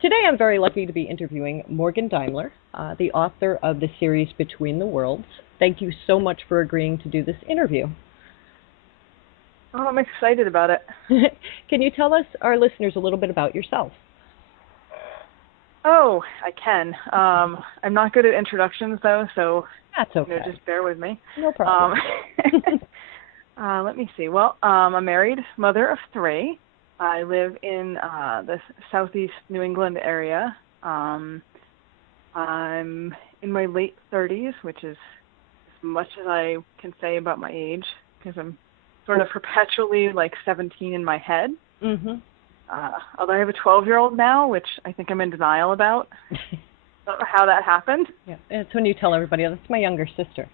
Today I'm very lucky to be interviewing Morgan Daimler, the author of the series Between the Worlds. Thank you so much for agreeing to do this interview. Oh, I'm excited about it. Can you tell us, our listeners, a little bit about yourself? Oh, I can. I'm not good at introductions, though, so that's okay. Just bear with me. No problem. Let me see. Well, I'm a married mother of 3. I live in the southeast New England area. I'm in my late 30s, which is as much as I can say about my age, because I'm sort of perpetually like 17 in my head. Mm-hmm. Although I have a 12-year-old now, which I think I'm in denial about. I don't know how that happened. Yeah, it's when you tell everybody, that's my younger sister.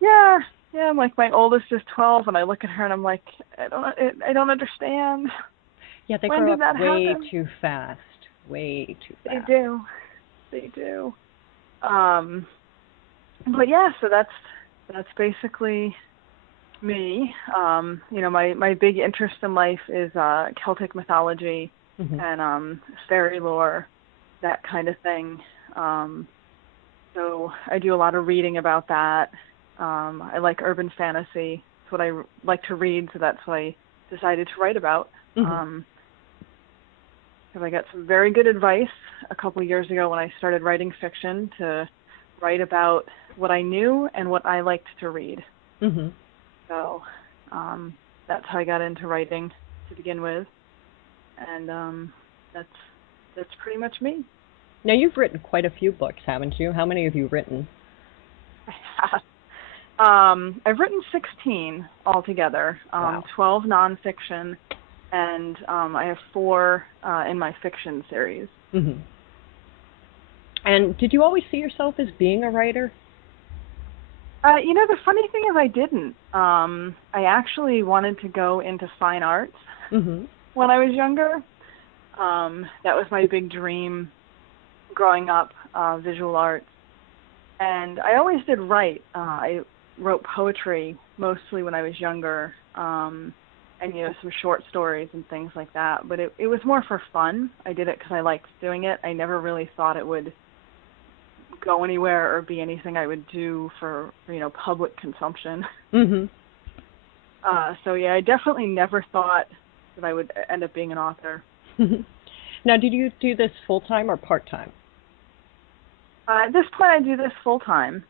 Yeah, I'm like, my oldest is 12, and I look at her and I'm like, I don't understand. Yeah, they when grow did up that way happen? too fast. Way too fast. They do. But yeah, so that's basically me. My big interest in life is Celtic mythology and fairy lore, that kind of thing. So I do a lot of reading about that. I like urban fantasy. It's what I like to read, so that's what I decided to write about. Because I got some very good advice a couple of years ago when I started writing fiction to write about what I knew and what I liked to read. Mm-hmm. So that's how I got into writing to begin with, and that's pretty much me. Now, you've written quite a few books, haven't you? How many have you written? I've written 16 altogether, Wow. 12 nonfiction, and I have 4 in my fiction series. Mm-hmm. And did you always see yourself as being a writer? The funny thing is I didn't. I actually wanted to go into fine arts when I was younger. That was my big dream growing up, visual arts. And I always did write. I wrote poetry mostly when I was younger, and some short stories and things like that. But it was more for fun. I did it because I liked doing it. I never really thought it would go anywhere or be anything I would do for public consumption. Mm-hmm. So yeah, I definitely never thought that I would end up being an author. Now, did you do this full-time or part-time? At this point, I do this full-time.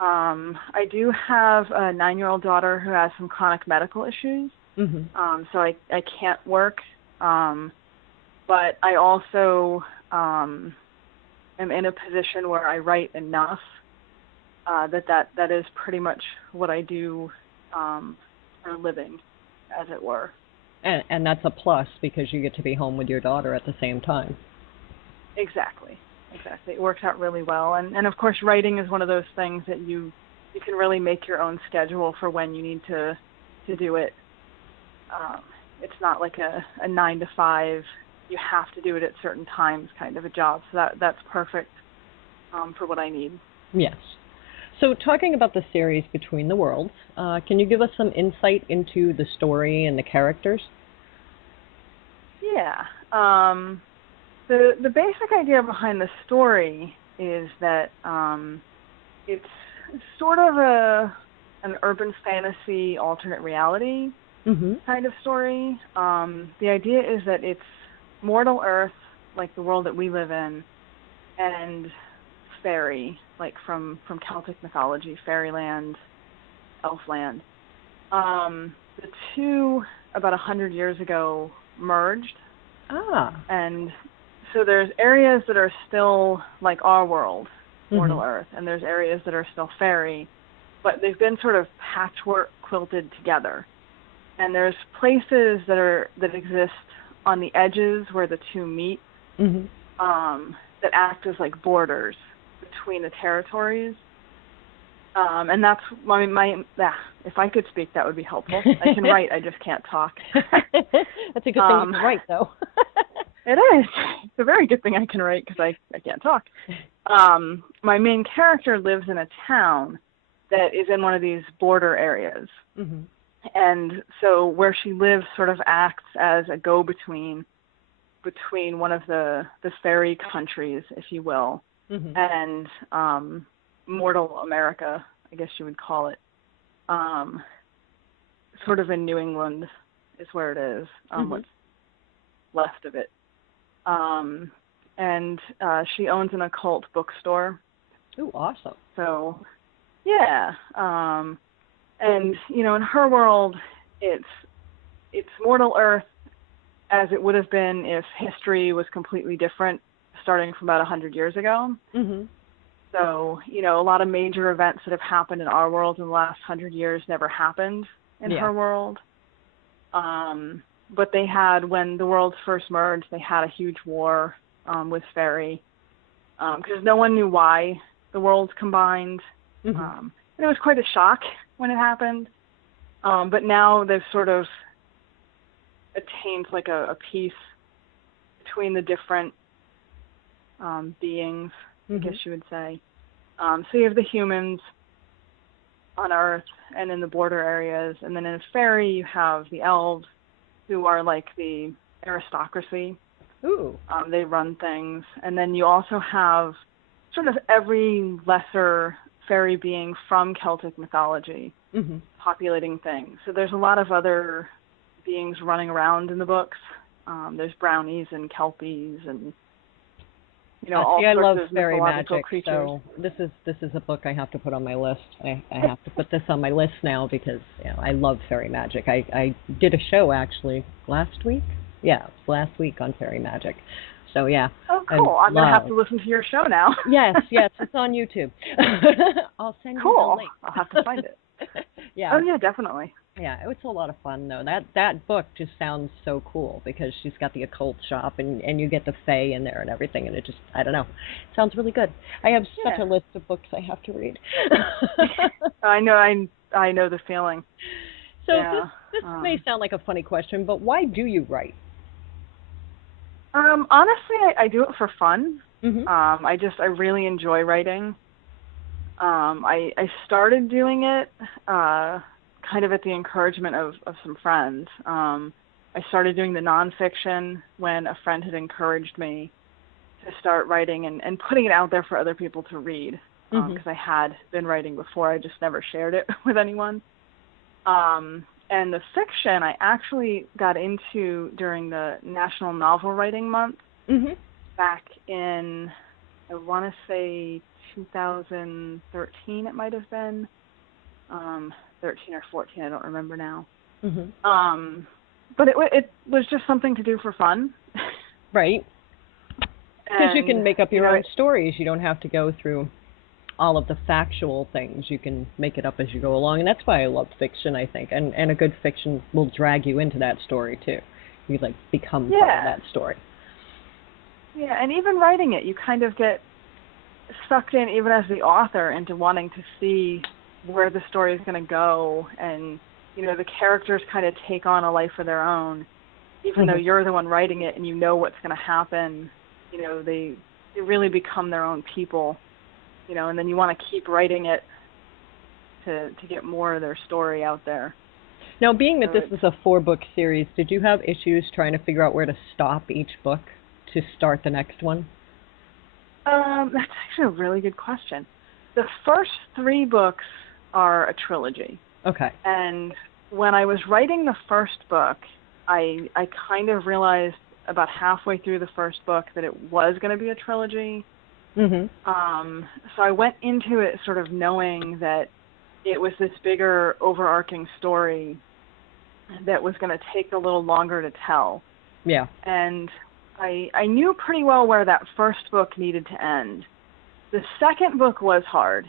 I do have a 9-year-old daughter who has some chronic medical issues, so I can't work. But I also am in a position where I write enough that is pretty much what I do for a living, as it were. And that's a plus because you get to be home with your daughter at the same time. Exactly. It works out really well. And of course, writing is one of those things that you can really make your own schedule for when you need to do it. It's not like a 9 to 5, you have to do it at certain times kind of a job. So that's perfect for what I need. Yes. So talking about the series Between the Worlds, can you give us some insight into the story and the characters? Yeah. The basic idea behind the story is that it's sort of an urban fantasy alternate reality kind of story. The idea is that it's mortal Earth, like the world that we live in, and fairy, like from Celtic mythology, fairyland, elfland. The two, about 100 years ago, merged. And so there's areas that are still like our world, mortal Earth, and there's areas that are still fairy, but they've been sort of patchwork quilted together. And there's places that exist on the edges where the two meet, that act as like borders between the territories. And that's if I could speak, that would be helpful. I can write, I just can't talk. That's a good thing you can write, though. It is. It's a very good thing I can write because I can't talk. My main character lives in a town that is in one of these border areas. And so where she lives sort of acts as a go-between between one of the fairy countries, if you will, and mortal America, I guess you would call it. Sort of in New England is where it is, what's left of it. And she owns an occult bookstore. Ooh, awesome. So, yeah. And, you know, in her world, it's mortal Earth as it would have been if history was completely different, starting from about 100 years ago. So, you know, a lot of major events that have happened in our world in the last 100 years never happened in her world. But they had, when the worlds first merged, they had a huge war with Fairy, because no one knew why the worlds combined. And it was quite a shock when it happened. But now they've sort of attained like a peace between the different beings, I guess you would say. So you have the humans on Earth and in the border areas, and then in Fairy you have the elves, who are like the aristocracy. Ooh. They run things. And then you also have sort of every lesser fairy being from Celtic mythology populating things. So there's a lot of other beings running around in the books. There's brownies and kelpies and, you know, all sorts I love of fairy mythological magic, creatures. so this is a book I have to put on my list. I have to put this on my list now because, you know, I love fairy magic. I did a show actually last week. Yeah, it was last week on fairy magic. So yeah. Oh, cool! I'm gonna have to listen to your show now. yes, it's on YouTube. I'll send you the link. I'll have to find it. Yeah. Oh yeah, definitely. Yeah, it's a lot of fun though. That book just sounds so cool because she's got the occult shop and you get the fae in there and everything, and it just, I don't know, it sounds really good. I have such a list of books I have to read. I know the feeling. So this may sound like a funny question, but why do you write? Honestly, I do it for fun. I really enjoy writing. I started doing it kind of at the encouragement of some friends. I started doing the nonfiction when a friend had encouraged me to start writing and putting it out there for other people to read, because I had been writing before. I just never shared it with anyone. And the fiction I actually got into during the National Novel Writing Month back in, I want to say 2013 it might have been, 13 or 14, I don't remember now. But it was just something to do for fun. Right. Because you can make up your own stories. You don't have to go through all of the factual things. You can make it up as you go along, and that's why I love fiction, I think. And a good fiction will drag you into that story too. You like become part of that story. Yeah, and even writing it, you kind of get sucked in, even as the author, into wanting to see where the story is going to go, and you know, the characters kind of take on a life of their own, even though you're the one writing it and you know what's going to happen. You know, they really become their own people. You know, and then you want to keep writing it to get more of their story out there. Now, being that this is a 4-book series, did you have issues trying to figure out where to stop each book to start the next one? That's actually a really good question. The first 3 books are a trilogy. Okay. And when I was writing the first book, I kind of realized about halfway through the first book that it was going to be a trilogy. So I went into it sort of knowing that it was this bigger overarching story that was going to take a little longer to tell. Yeah. And I knew pretty well where that first book needed to end. The second book was hard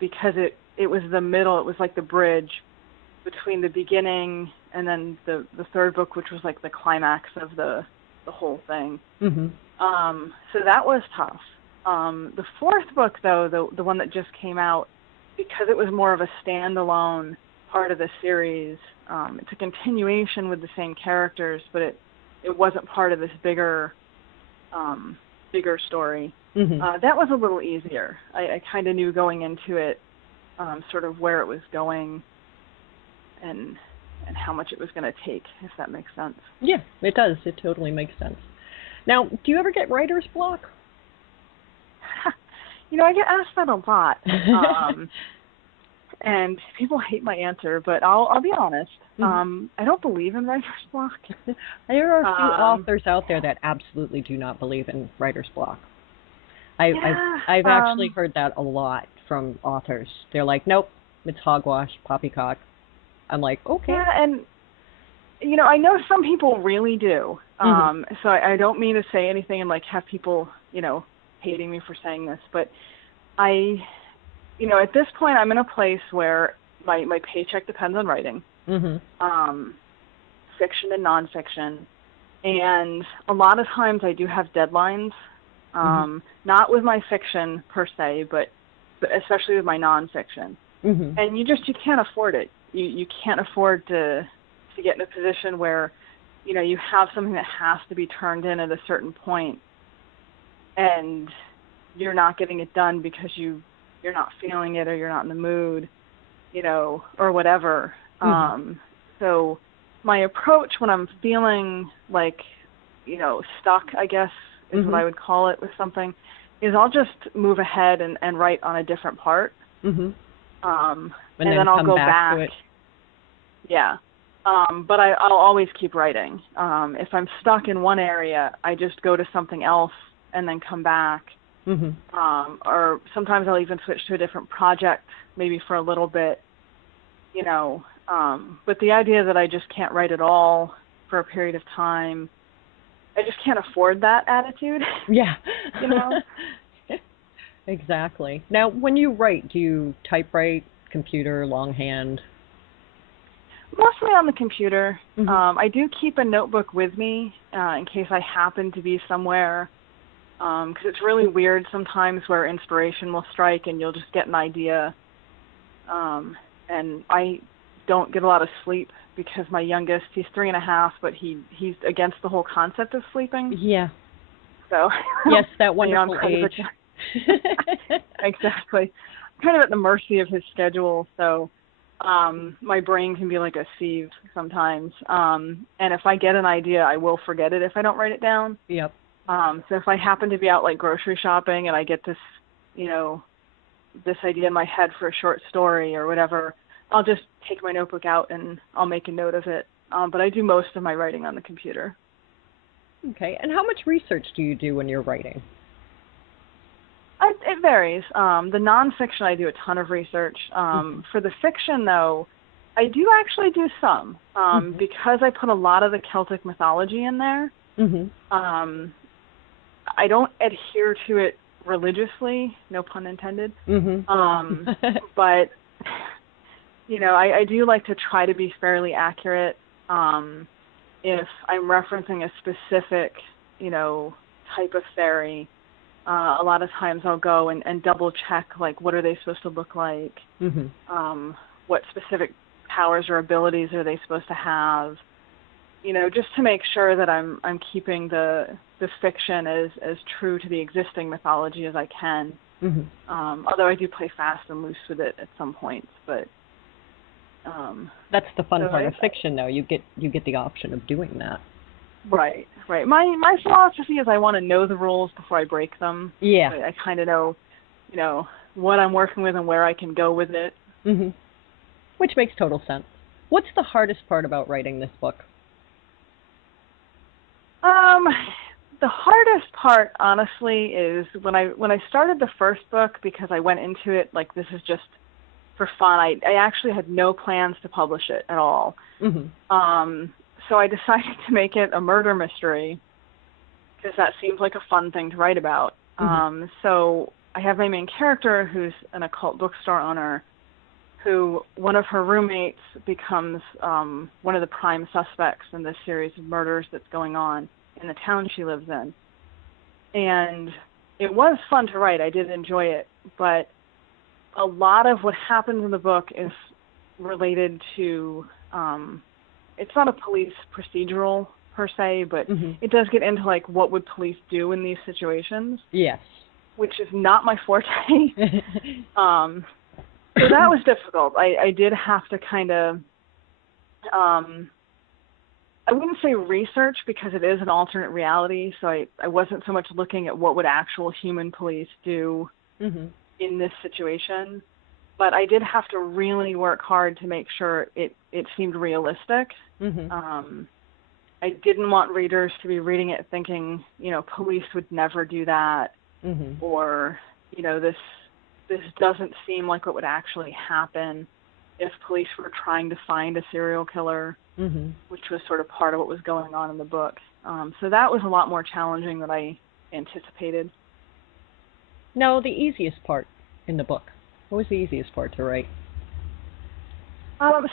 because it was the middle. It was like the bridge between the beginning and then the third book, which was like the climax of the whole thing. So that was tough. The fourth book, though, the one that just came out, because it was more of a standalone part of the series, it's a continuation with the same characters, but it wasn't part of this bigger story. That was a little easier. I kind of knew going into it sort of where it was going and how much it was going to take, if that makes sense. Yeah, it does. It totally makes sense. Now, do you ever get writer's block? I get asked that a lot. And people hate my answer, but I'll be honest. I don't believe in writer's block. There are a few authors out there that absolutely do not believe in writer's block. I've actually heard that a lot from authors. They're like, nope, it's hogwash, poppycock. I'm like, okay. Yeah, and I know some people really do. So I don't mean to say anything and have people, hating me for saying this, but at this point I'm in a place where my paycheck depends on writing, fiction and nonfiction, and a lot of times I do have deadlines, not with my fiction per se, but especially with my nonfiction, and you can't afford it. You can't afford to get in a position where, you have something that has to be turned in at a certain point, and you're not getting it done because you're not feeling it or you're not in the mood, or whatever. So my approach when I'm feeling stuck, I guess, is what I would call it with something, is I'll just move ahead and write on a different part. And then I'll go back. To it. Yeah. But I'll always keep writing. If I'm stuck in one area, I just go to something else and then come back. Or sometimes I'll even switch to a different project, maybe for a little bit, but the idea that I just can't write at all for a period of time, I just can't afford that attitude. Yeah. Exactly. Now, when you write, do you typewrite, computer, longhand? Mostly on the computer. I do keep a notebook with me in case I happen to be somewhere, because it's really weird sometimes where inspiration will strike and you'll just get an idea. And I don't get a lot of sleep because my youngest, he's 3.5, but he's against the whole concept of sleeping. Yeah. So yes, that wonderful age. Exactly. I'm kind of at the mercy of his schedule, so my brain can be like a sieve sometimes. And if I get an idea, I will forget it if I don't write it down. Yep. So if I happen to be out grocery shopping and I get this, this idea in my head for a short story or whatever, I'll just take my notebook out and I'll make a note of it. But I do most of my writing on the computer. Okay. And how much research do you do when you're writing? It varies. The nonfiction, I do a ton of research. For the fiction, though, I do actually do some because I put a lot of the Celtic mythology in there. I don't adhere to it religiously, no pun intended. But, I do like to try to be fairly accurate. If I'm referencing a specific, type of fairy, a lot of times I'll go and double check, what are they supposed to look like? What specific powers or abilities are they supposed to have? Just to make sure that I'm keeping the fiction as true to the existing mythology as I can. Although I do play fast and loose with it at some points, but that's the fun part of fiction, though. You get the option of doing that. Right. My philosophy is I want to know the rules before I break them. Yeah. I kind of know, what I'm working with and where I can go with it. Which makes total sense. What's the hardest part about writing this book? The hardest part, honestly, is when I started the first book, because I went into it this is just for fun. I actually had no plans to publish it at all. So I decided to make it a murder mystery because that seems like a fun thing to write about. So I have my main character who's an occult bookstore owner who one of her roommates becomes one of the prime suspects in this series of murders that's going on in the town she lives in. And it was fun to write. I did enjoy it. But a lot of what happens in the book is related to, it's not a police procedural per se, but it does get into what would police do in these situations. Yes. Which is not my forte. So that was difficult. I did have to kind of I wouldn't say research because it is an alternate reality, so I wasn't so much looking at what would actual human police do in this situation, but I did have to really work hard to make sure it seemed realistic. I didn't want readers to be reading it thinking, police would never do that, or, this doesn't seem like what would actually happen if police were trying to find a serial killer, which was sort of part of what was going on in the book. So that was a lot more challenging than I anticipated. No, the easiest part in the book. What was the easiest part to write?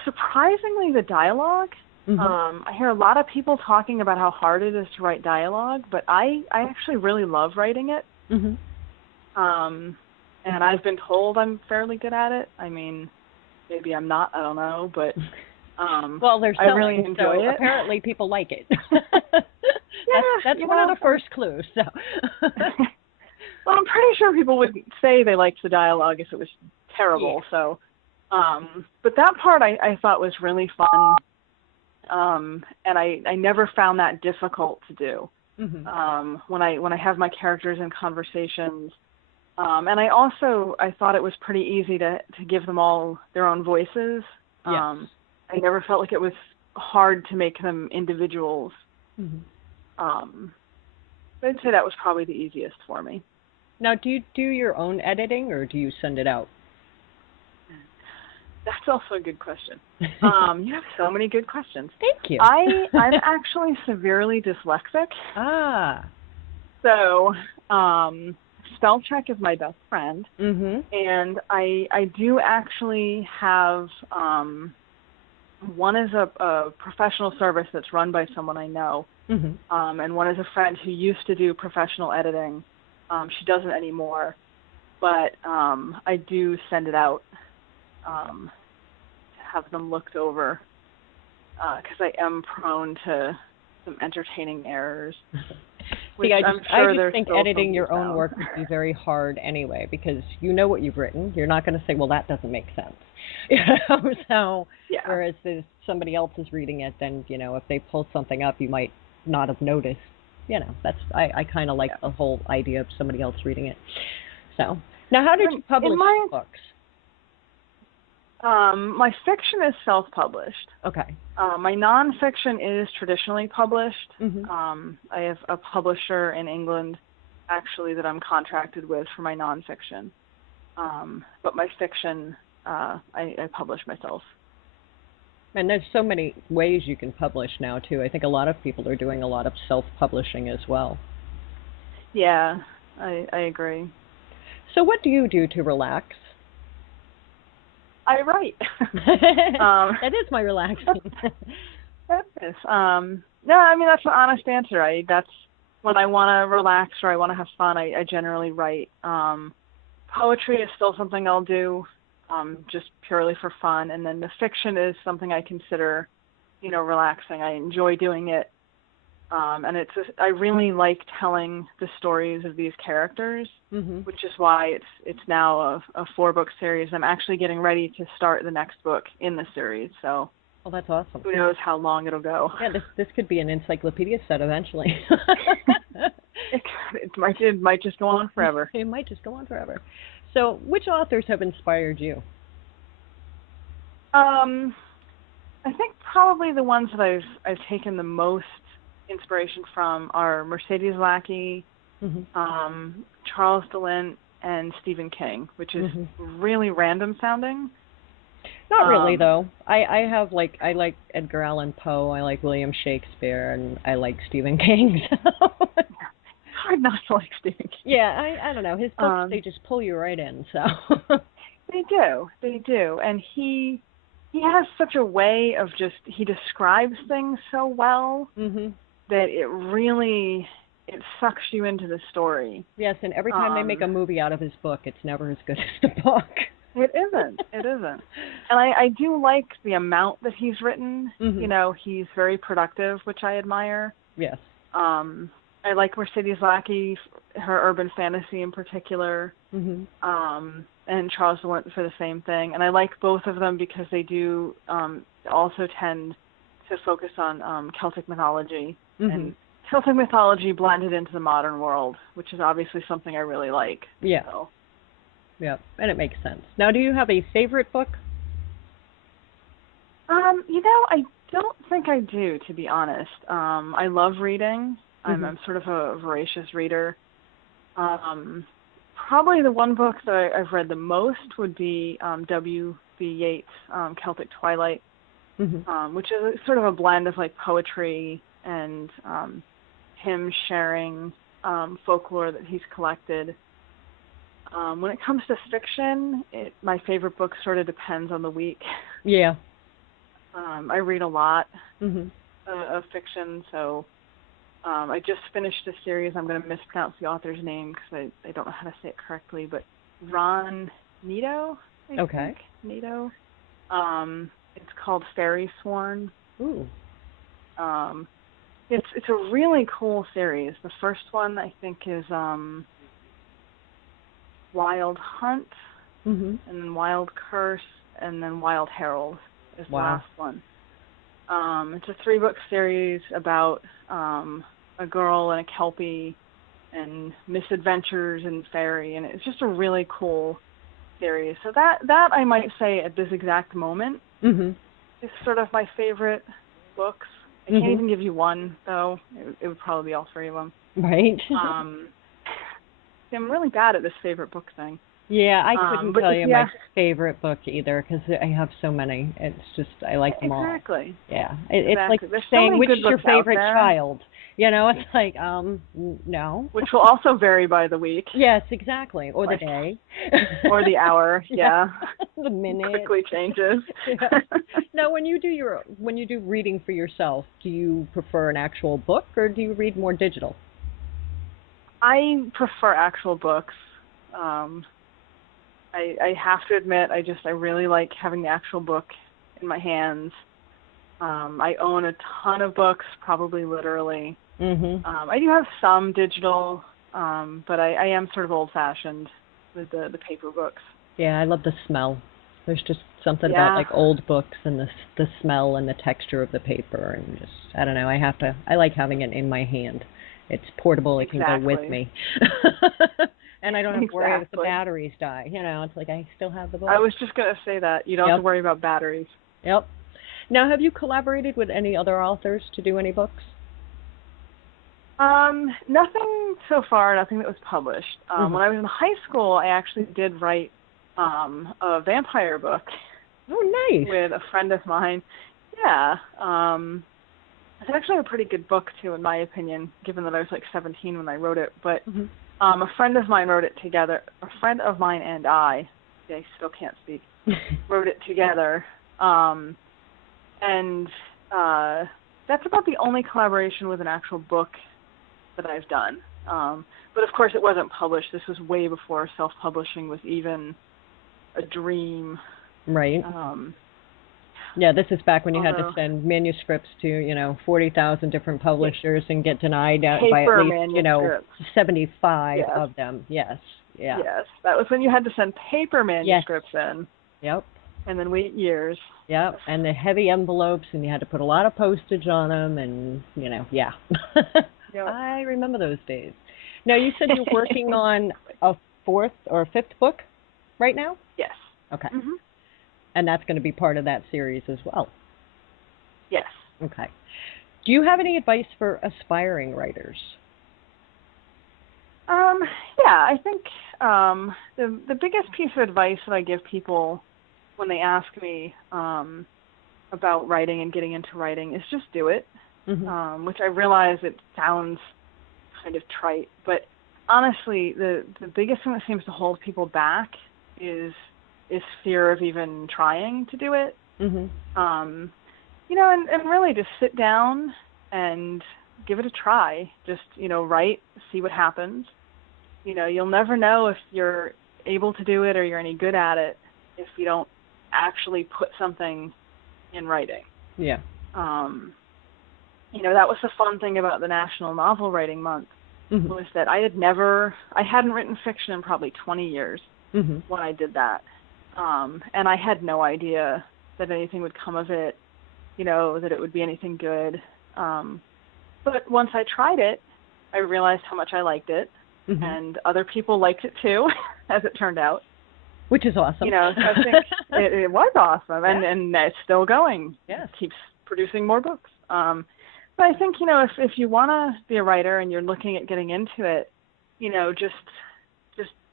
Surprisingly, the dialogue. I hear a lot of people talking about how hard it is to write dialogue, but I actually really love writing it. And I've been told I'm fairly good at it. I mean, maybe I'm not, I don't know, but well, there's I really enjoy it. Apparently people like it. That's one of the first clues. So. Well, I'm pretty sure people would say they liked the dialogue if it was terrible. Yeah. So, but that part I thought was really fun, and I never found that difficult to do. When I have my characters in conversations, and I thought it was pretty easy to give them all their own voices. Yes. I never felt like it was hard to make them individuals. I'd say that was probably the easiest for me. Now, do you do your own editing, or do you send it out? That's also a good question. You have so many good questions. Thank you. I'm actually severely dyslexic. So, spell check is my best friend. And I do actually have, one is a professional service that's run by someone I know. And one is a friend who used to do professional editing. She doesn't anymore, but I do send it out to have them looked over because I am prone to some entertaining errors. See, I just think editing your own work would be very hard anyway, because you know what you've written. You're not going to say, well, that doesn't make sense. So, yeah. Whereas if somebody else is reading it, then, if they pull something up, you might not have noticed. I kind of like the whole idea of somebody else reading it. So, now how did you publish books? My fiction is self-published. Okay. My nonfiction is traditionally published. I have a publisher in England, actually, that I'm contracted with for my nonfiction. But my fiction, I publish myself. And there's so many ways you can publish now, too. I think a lot of people are doing a lot of self-publishing as well. Yeah, I agree. So what do you do to relax? I write. That is my relaxing. That is. No, I mean, that's an honest answer. That's when I want to relax or I want to have fun, I generally write. Poetry is still something I'll do. Just purely for fun, and then the fiction is something I consider, relaxing. I enjoy doing it, and I really like telling the stories of these characters, which is why it's now a 4-book series. I'm actually getting ready to start the next book in the series, so. Well, that's awesome. Who knows how long it'll go? Yeah, this could be an encyclopedia set eventually. It might just go on forever. It might just go on forever. So, which authors have inspired you? I think probably the ones that I've taken the most inspiration from are Mercedes Lackey, Charles DeLint, and Stephen King, which is really random sounding. Not really, though. I like Edgar Allan Poe, I like William Shakespeare, and I like Stephen King. So. It's hard not to like Stephen King. Yeah, I don't know. His books, they just pull you right in. So. They do. And he has such a way of he describes things so well that it sucks you into the story. Yes, and every time they make a movie out of his book, it's never as good as the book. It isn't. And I do like the amount that he's written. He's very productive, which I admire. Yes. I like Mercedes Lackey, her urban fantasy in particular, and Charles DeLint for the same thing. And I like both of them because they do also tend to focus on Celtic mythology and Celtic mythology blended into the modern world, which is obviously something I really like. Yeah. So. Yeah, and it makes sense. Now, do you have a favorite book? I don't think I do, to be honest. I love reading. I'm sort of a voracious reader. Probably the one book that I've read the most would be W.B. Yeats' Celtic Twilight, which is sort of a blend of like poetry and him sharing folklore that he's collected. When it comes to fiction, my favorite book sort of depends on the week. Yeah. I read a lot of fiction, so I just finished a series. I'm going to mispronounce the author's name because I don't know how to say it correctly, but Ron Nito, I think. Nito. It's called Fairy Sworn. Ooh. It's a really cool series. The first one, I think, is Wild Hunt, and then Wild Curse, and then Wild Herald is the last one. It's a 3-book series about a girl and a Kelpie and misadventures in fairy, and it's just a really cool series. So that I might say at this exact moment is sort of my favorite books. I can't even give you one, though. It would probably be all 3 of them. Right. I'm really bad at this favorite book thing. Yeah, I couldn't tell you my favorite book either because I have so many. It's just, I like them all. Exactly. Yeah. It's like There's saying, so which is your favorite there. child? You know, it's like, no. Which will also vary by the week. Yes, exactly. Or the day. Or the hour, yeah. The minute. Quickly changes. Yeah. Now, when you do reading for yourself, do you prefer an actual book or do you read more digital? I prefer actual books. I have to admit, I really like having the actual book in my hands. I own a ton of books, probably literally. I do have some digital, but I am sort of old-fashioned with the paper books. Yeah, I love the smell. There's just something about like old books and the smell and the texture of the paper, and just, I don't know, I like having it in my hand. It's portable, it can go with me. And I don't have to worry if the batteries die. You know, it's like I still have the book. I was just going to say that. You don't have to worry about batteries. Yep. Now, have you collaborated with any other authors to do any books? Nothing so far, nothing that was published. When I was in high school, I actually did write a vampire book. Oh, nice. With a friend of mine. Yeah. It's actually a pretty good book, too, in my opinion, given that I was like 17 when I wrote it. But a friend of mine wrote it together. A friend of mine and I still can't speak, wrote it together. And that's about the only collaboration with an actual book that I've done. But, of course, it wasn't published. This was way before self-publishing was even a dream. Right. Yeah, this is back when you had to send manuscripts to, 40,000 different publishers and get denied by at least, 75 of them. Yes. Yeah. Yes. That was when you had to send paper manuscripts in. Yep. And then wait years. Yep. And the heavy envelopes, and you had to put a lot of postage on them, and, yeah. Yep. I remember those days. Now, you said you're working on a 4th or 5th book right now? Yes. Okay. And that's going to be part of that series as well? Yes. Okay. Do you have any advice for aspiring writers? Yeah, I think the biggest piece of advice that I give people when they ask me about writing and getting into writing is just do it, which I realize it sounds kind of trite, but honestly, the biggest thing that seems to hold people back is fear of even trying to do it. And really just sit down and give it a try. Just, write, see what happens. You'll never know if you're able to do it or you're any good at it if you don't actually put something in writing. Yeah. That was the fun thing about the National Novel Writing Month was that I hadn't written fiction in probably 20 years when I did that. And I had no idea that anything would come of it. that it would be anything good. But once I tried it, I realized how much I liked it, and other people liked it too, as it turned out. Which is awesome. So I think it was awesome, and it's still going. Yes. It keeps producing more books. But I think, if you want to be a writer and you're looking at getting into it, just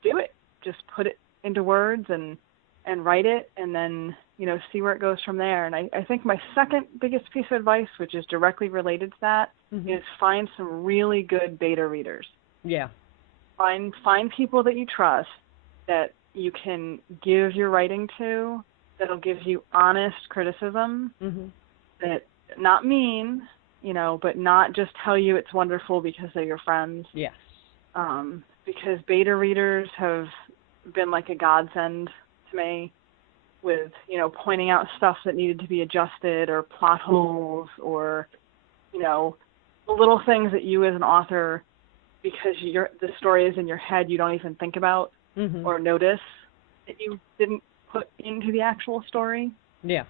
do it. Just put it into words and write it, and then, see where it goes from there. And I think my second biggest piece of advice, which is directly related to that, is find some really good beta readers. Yeah. Find people that you trust, that you can give your writing to, that'll give you honest criticism, that not mean, but not just tell you it's wonderful because they're your friends. Yes. Because beta readers have been like a godsend to me with, pointing out stuff that needed to be adjusted, or plot holes, or, the little things that you as an author, because the story is in your head, you don't even think about or notice that you didn't put into the actual story. Yeah.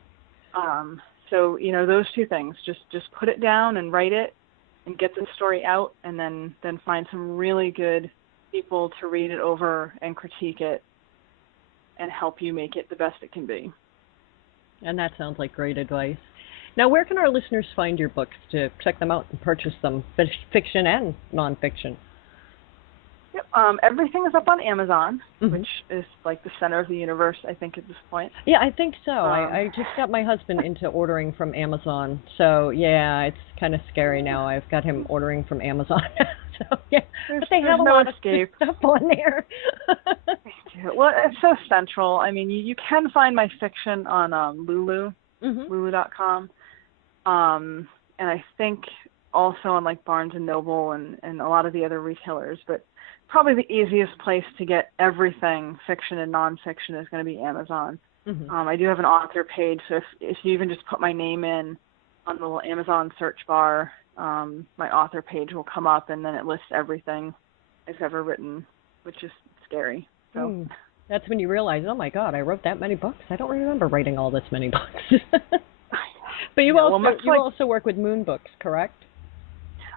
So, those two things, just put it down and write it and get the story out, and then find some really good people to read it over and critique it and help you make it the best it can be. And that sounds like great advice. Now, where can our listeners find your books to check them out and purchase them, fiction and nonfiction? Yep. Everything is up on Amazon, which is like the center of the universe, I think, at this point. Yeah, I think so. I just got my husband into ordering from Amazon. So, yeah, it's kind of scary now. I've got him ordering from Amazon. So, yeah. But they have a lot of stuff on there. Well, it's so central. I mean, you can find my fiction on Lulu, lulu.com. And I think also on like Barnes & Noble and a lot of the other retailers. But probably the easiest place to get everything, fiction and nonfiction, is going to be Amazon. I do have an author page, so if you even just put my name in on the little Amazon search bar, my author page will come up, and then it lists everything I've ever written, which is scary. So that's when you realize, oh my God, I wrote that many books. I don't remember writing all this many books. But you also work with Moon Books, correct?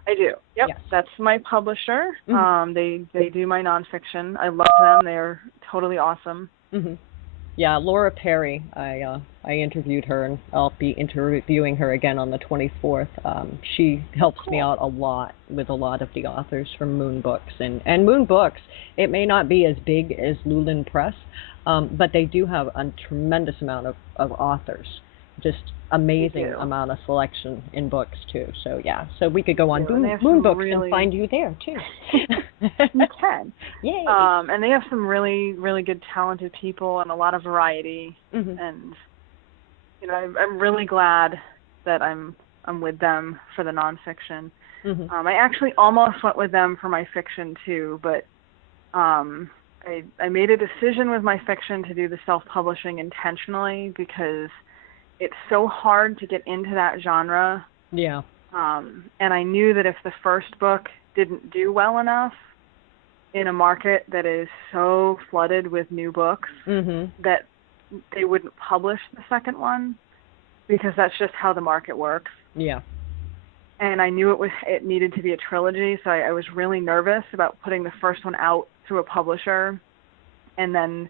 I do. Yep. Yes. That's my publisher. They do my nonfiction. I love them. They're totally awesome. Yeah, Laura Perry. I interviewed her, and I'll be interviewing her again on the 24th. She helps me out a lot with a lot of the authors from Moon Books. And Moon Books, it may not be as big as Lulin Press, but they do have a tremendous amount of authors. Just amazing amount of selection in books too. So yeah, so we could go on Moon Books and find you there too. You can. Yay. And they have some really, really good, talented people and a lot of variety. And I'm really glad that I'm with them for the nonfiction. I actually almost went with them for my fiction too, but I made a decision with my fiction to do the self-publishing intentionally because it's so hard to get into that genre. Yeah. And I knew that if the first book didn't do well enough in a market that is so flooded with new books, that they wouldn't publish the second one, because that's just how the market works. Yeah. And I knew it needed to be a trilogy, so I was really nervous about putting the first one out through a publisher and then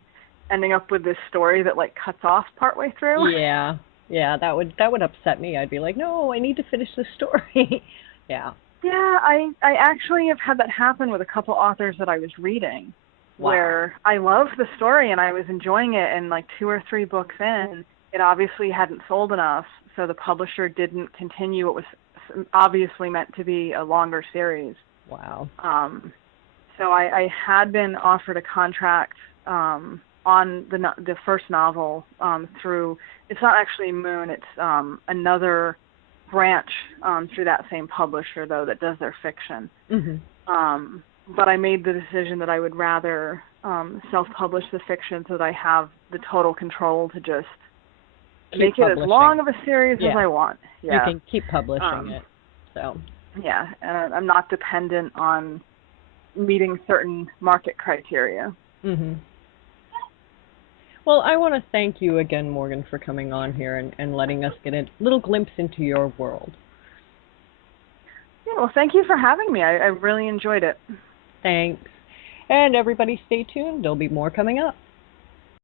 ending up with this story that like cuts off partway through. Yeah. Yeah, that would upset me. I'd be like, no, I need to finish the story. Yeah. Yeah, I actually have had that happen with a couple authors that I was reading, where I loved the story and I was enjoying it, and like 2 or 3 books in, it obviously hadn't sold enough, so the publisher didn't continue what was obviously meant to be a longer series. Wow. So I had been offered a contract on the first novel through, it's not actually Moon, it's another branch through that same publisher, though, that does their fiction. But I made the decision that I would rather self-publish the fiction so that I have the total control to just make it as long of a series as I want. Yeah. You can keep publishing it. So. Yeah, and I'm not dependent on meeting certain market criteria. Well, I want to thank you again, Morgan, for coming on here and letting us get a little glimpse into your world. Yeah, well, thank you for having me. I really enjoyed it. Thanks. And everybody stay tuned. There'll be more coming up.